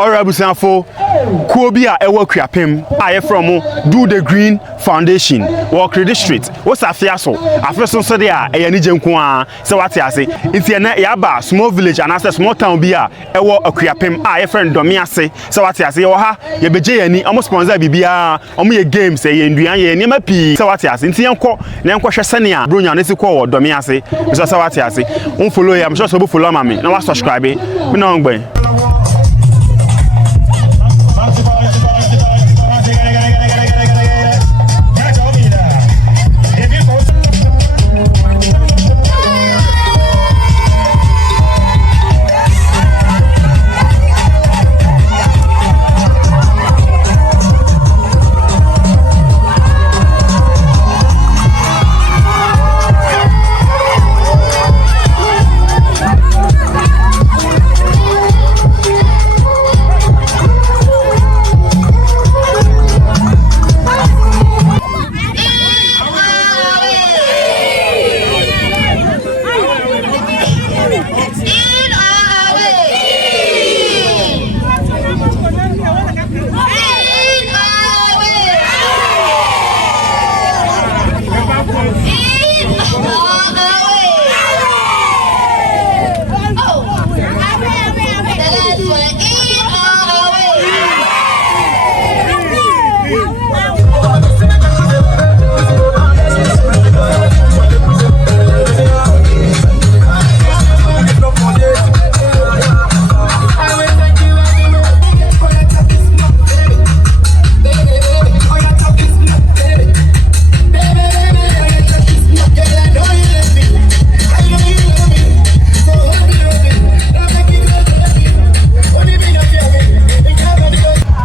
Orabusanfo kuobi a ewo Akuapem a from Do the Green Foundation or Credit Street what's afiaso afeso so there e ni jenku a se wate ase nti na yaba small village and access small town bi a ewo Akuapem a friend domi ase se wate ase wo ha ye beje yani omo sponsor bibia omo ye games ye nduan ye ni ma pi se wate ase nti yenko na yenko hwese a bronya ne si ko wo domi ase so se wate ase un follow ya am sure so bo follow ma me na wa subscribe me na ngben.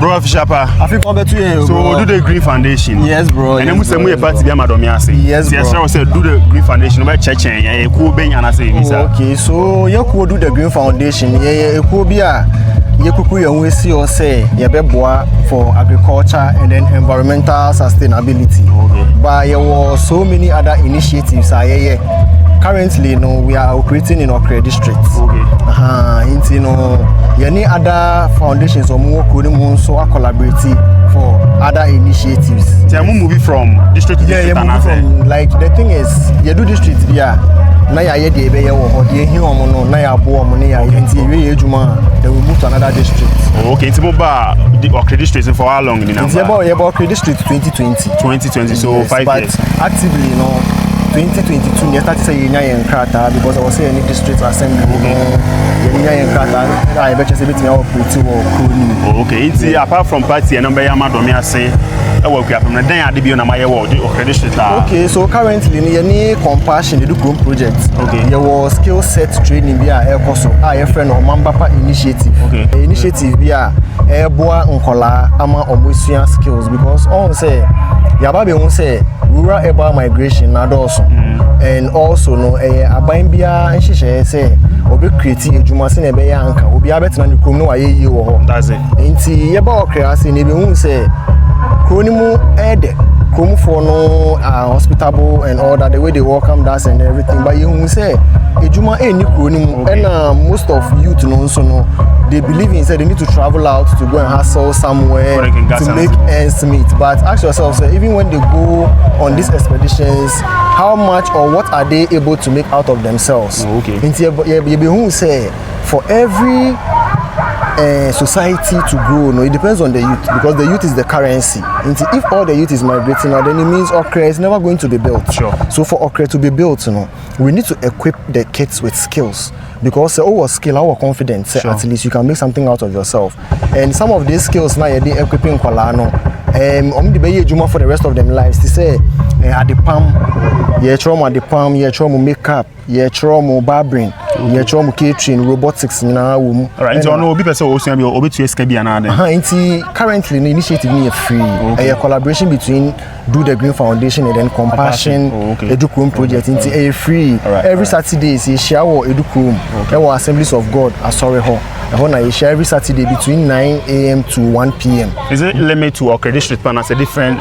Bro, Fishapa. I think I'm better here. So Do the Green Foundation. Yes, bro. And then we say we party be Madam Yase. Yes, bro. Yes, say Do the Green Foundation. We church and cool ben and I say okay, so you could Do the Green Foundation. Yeah, could be a you could see or say you be for agriculture and then environmental sustainability. Okay. But there were so many other initiatives. Currently, we are operating in Okre district. Okay. Any other foundations or more could also collaborate for other initiatives. So I'm moving from district to district. Yeah, from, like the thing is, you do district via. Na ya ye de be ye wo ho de hi omo no na ya bo omo ne ya nti we ejuma they will move to another district. Okay, nti mo ba the Okre district for how long in number? Nti ye ba Okre district 2020. So yes, 5 years. Actively 2022 we started say yenya yen krata because I was saying any district assembly yenya yen krata I bet you say betimi operate wo kroni. Okay, nti apart from party number ya madomi ase e wo Akuapem na dan ade bi na maye wo the Okre district. Okay, so currently any compassion the Chrome project. Okay. There was skill set training bi a ekoso a friend o Mambapa initiative. Okay. Initiative bi a boa nkola ama omosuya skills because on say yaba be won say rural urban migration na also and also no aban bia nhihye say obi create ejuma se na be ya anka obi abetena ne krom no waye yi wo ho. That's it. Nti yeba Okre ase na be hu say kronimu ede krom for no hospitable and all that the way they welcome us and everything but you say ejuma eni kronimu and most of youth no so no they believe in say they need to travel out to go and hustle somewhere to make ends meet but ask yourself say even when they go on these expeditions how much or what are they able to make out of themselves. Okay. You be who say for every society to grow, no, it depends on the youth because the youth is the currency. If all the youth is migrating now, then it means Okre is never going to be built. Sure. So for Okre to be built, we need to equip the kids with skills because our skill, our confidence, sure. At least you can make something out of yourself. And some of these skills now you're equipping Kwalano. For the rest of them lives to say at the palm, trauma at the palm, trauma makeup, trauma barbering, trauma catering, robotics now. Alright, so no be person also be obi to escape another. Currently the initiative is free. A collaboration between Do the Green Foundation and then Compassion Educrum project into free. Every Saturday is a shower Educrum. There were Assemblies of God at Sorry Hall. I share every Saturday between 9 a.m. to 1 p.m. Is it limit to Okre district plan as a different?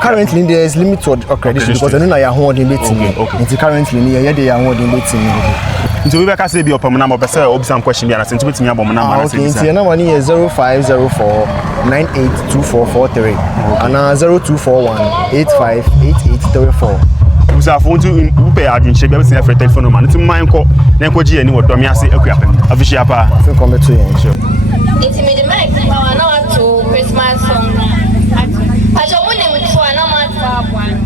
Currently there is limit to Okre district because I don't know I am holding meeting. Okay. Currently they are holding meeting. Nti we be ka say bi opam na mo be say obi some question bi na say ntumi abom na ma na say. Okay, nti na money is 0504 982443 and 0241 858834. Usa phone to upe adwinche bi say free telephone number. Nti man ko na ko gi ani wodo me ase akuapem. Official pa. Fin come to yen sure. It's me the mic power now to Christmas song. I just want them to another one.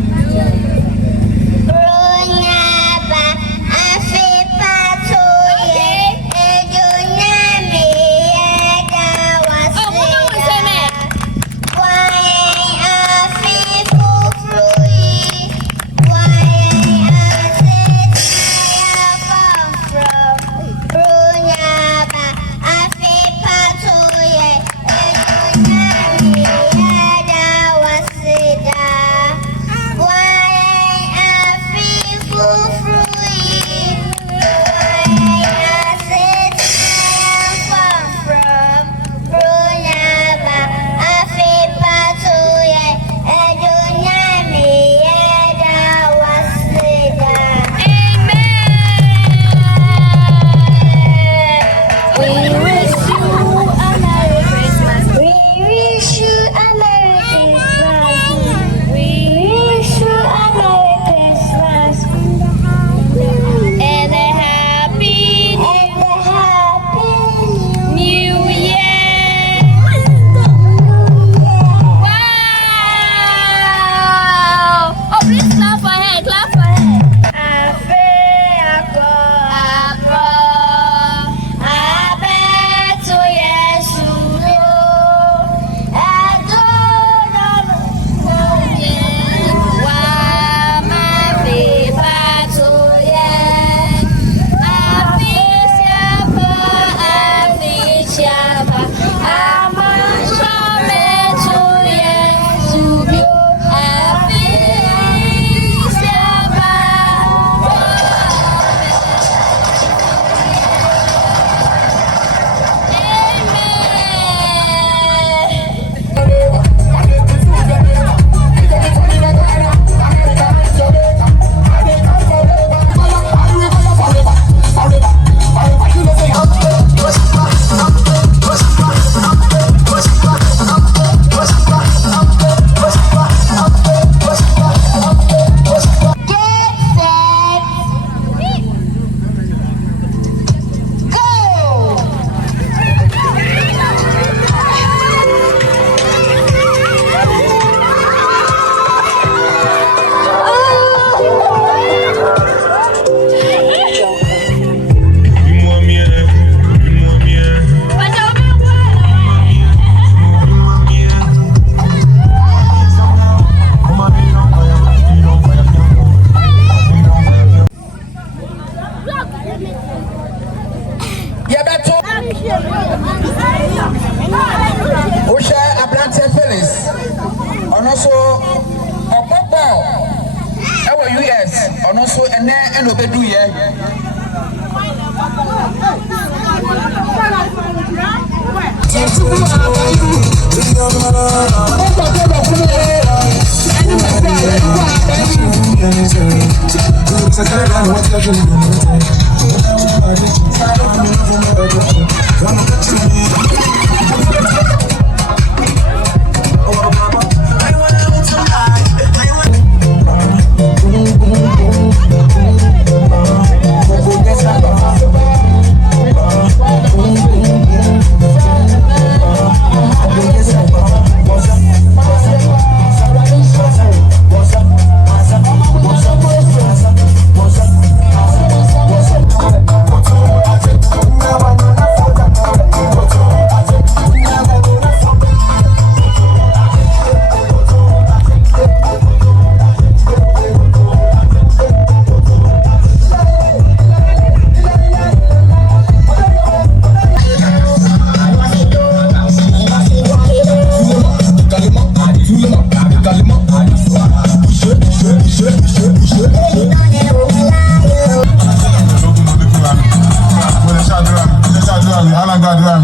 Alan Gadram,